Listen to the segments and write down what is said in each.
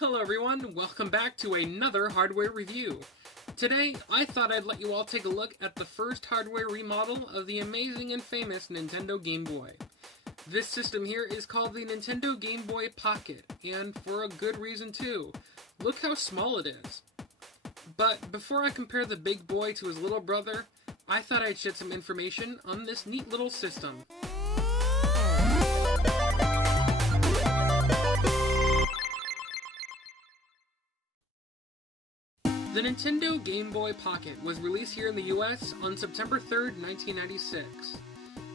Hello everyone, welcome back to another hardware review. Today, I thought I'd let you all take a look at the first hardware remodel of the amazing and famous Nintendo Game Boy. This system here is called the Nintendo Game Boy Pocket, and for a good reason too. Look how small it is. But before I compare the big boy to his little brother, I thought I'd shed some information on this neat little system. The Nintendo Game Boy Pocket was released here in the US on September 3rd, 1996.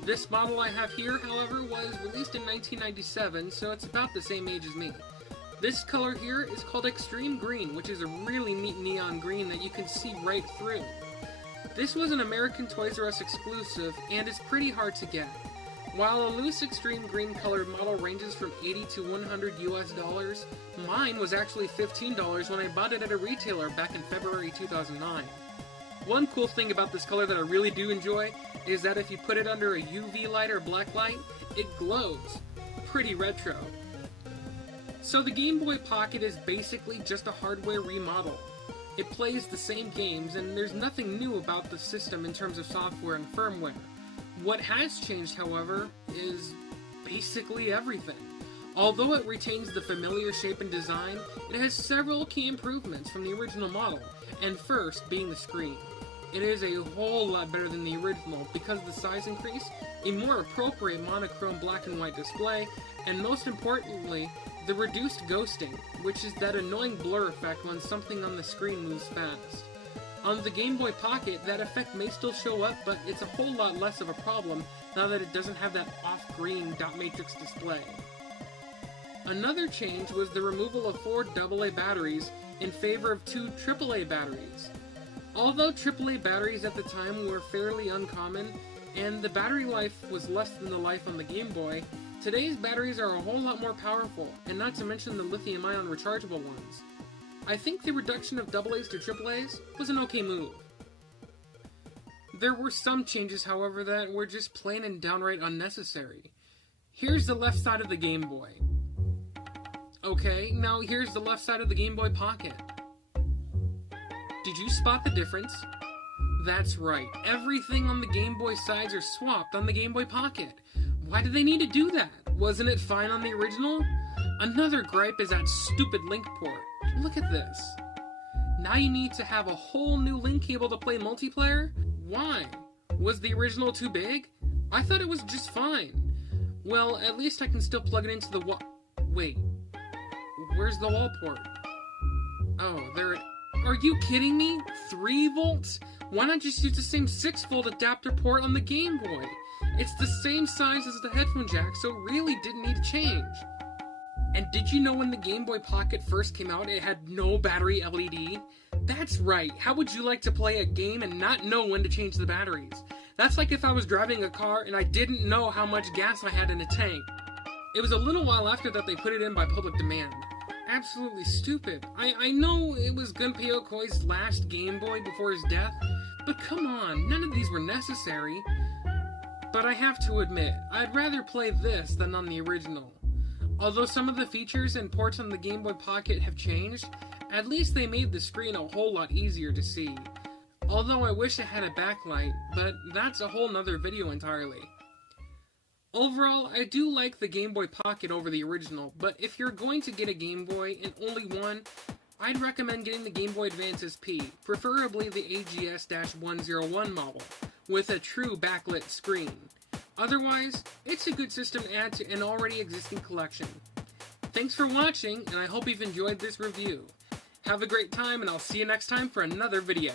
This model I have here, however, was released in 1997, so it's about the same age as me. This color here is called Extreme Green, which is a really neat neon green that you can see right through. This was an American Toys R Us exclusive, and is pretty hard to get. While a loose extreme green colored model ranges from $80 to $100 US, mine was actually $15 when I bought it at a retailer back in February 2009. One cool thing about this color that I really do enjoy is that if you put it under a UV light or black light, it glows. Pretty retro. So the Game Boy Pocket is basically just a hardware remodel. It plays the same games, and there's nothing new about the system in terms of software and firmware. What has changed, however, is basically everything. Although it retains the familiar shape and design, it has several key improvements from the original model, and first being the screen. It is a whole lot better than the original because of the size increase, a more appropriate monochrome black and white display, and most importantly, the reduced ghosting, which is that annoying blur effect when something on the screen moves fast. On the Game Boy Pocket, that effect may still show up, but it's a whole lot less of a problem now that it doesn't have that off-green dot matrix display. Another change was the removal of 4 AA batteries in favor of 2 AAA batteries. Although AAA batteries at the time were fairly uncommon, and the battery life was less than the life on the Game Boy, today's batteries are a whole lot more powerful, and not to mention the lithium-ion rechargeable ones. I think the reduction of AA's to AAA's was an okay move. There were some changes, however, that were just plain and downright unnecessary. Here's the left side of the Game Boy. Okay, now here's the left side of the Game Boy Pocket. Did you spot the difference? That's right, everything on the Game Boy sides are swapped on the Game Boy Pocket. Why do they need to do that? Wasn't it fine on the original? Another gripe is that stupid link port. Look at this. Now you need to have a whole new link cable to play multiplayer? Why? Was the original too big? I thought it was just fine. Well, at least I can still plug it into the wall. Wait. Where's the wall port? Oh, there it... Are you kidding me? 3 volts? Why not just use the same 6-volt adapter port on the Game Boy? It's the same size as the headphone jack, so it really didn't need to change. And did you know when the Game Boy Pocket first came out, it had no battery LED? That's right, how would you like to play a game and not know when to change the batteries? That's like if I was driving a car and I didn't know how much gas I had in a tank. It was a little while after that they put it in by public demand. Absolutely stupid. I know it was Gunpei Yokoi's last Game Boy before his death, but come on, none of these were necessary. But I have to admit, I'd rather play this than on the original. Although some of the features and ports on the Game Boy Pocket have changed, at least they made the screen a whole lot easier to see. Although I wish it had a backlight, but that's a whole nother video entirely. Overall, I do like the Game Boy Pocket over the original, but if you're going to get a Game Boy and only one, I'd recommend getting the Game Boy Advance SP, preferably the AGS-101 model, with a true backlit screen. Otherwise, it's a good system to add to an already existing collection. Thanks for watching, and I hope you've enjoyed this review. Have a great time, and I'll see you next time for another video.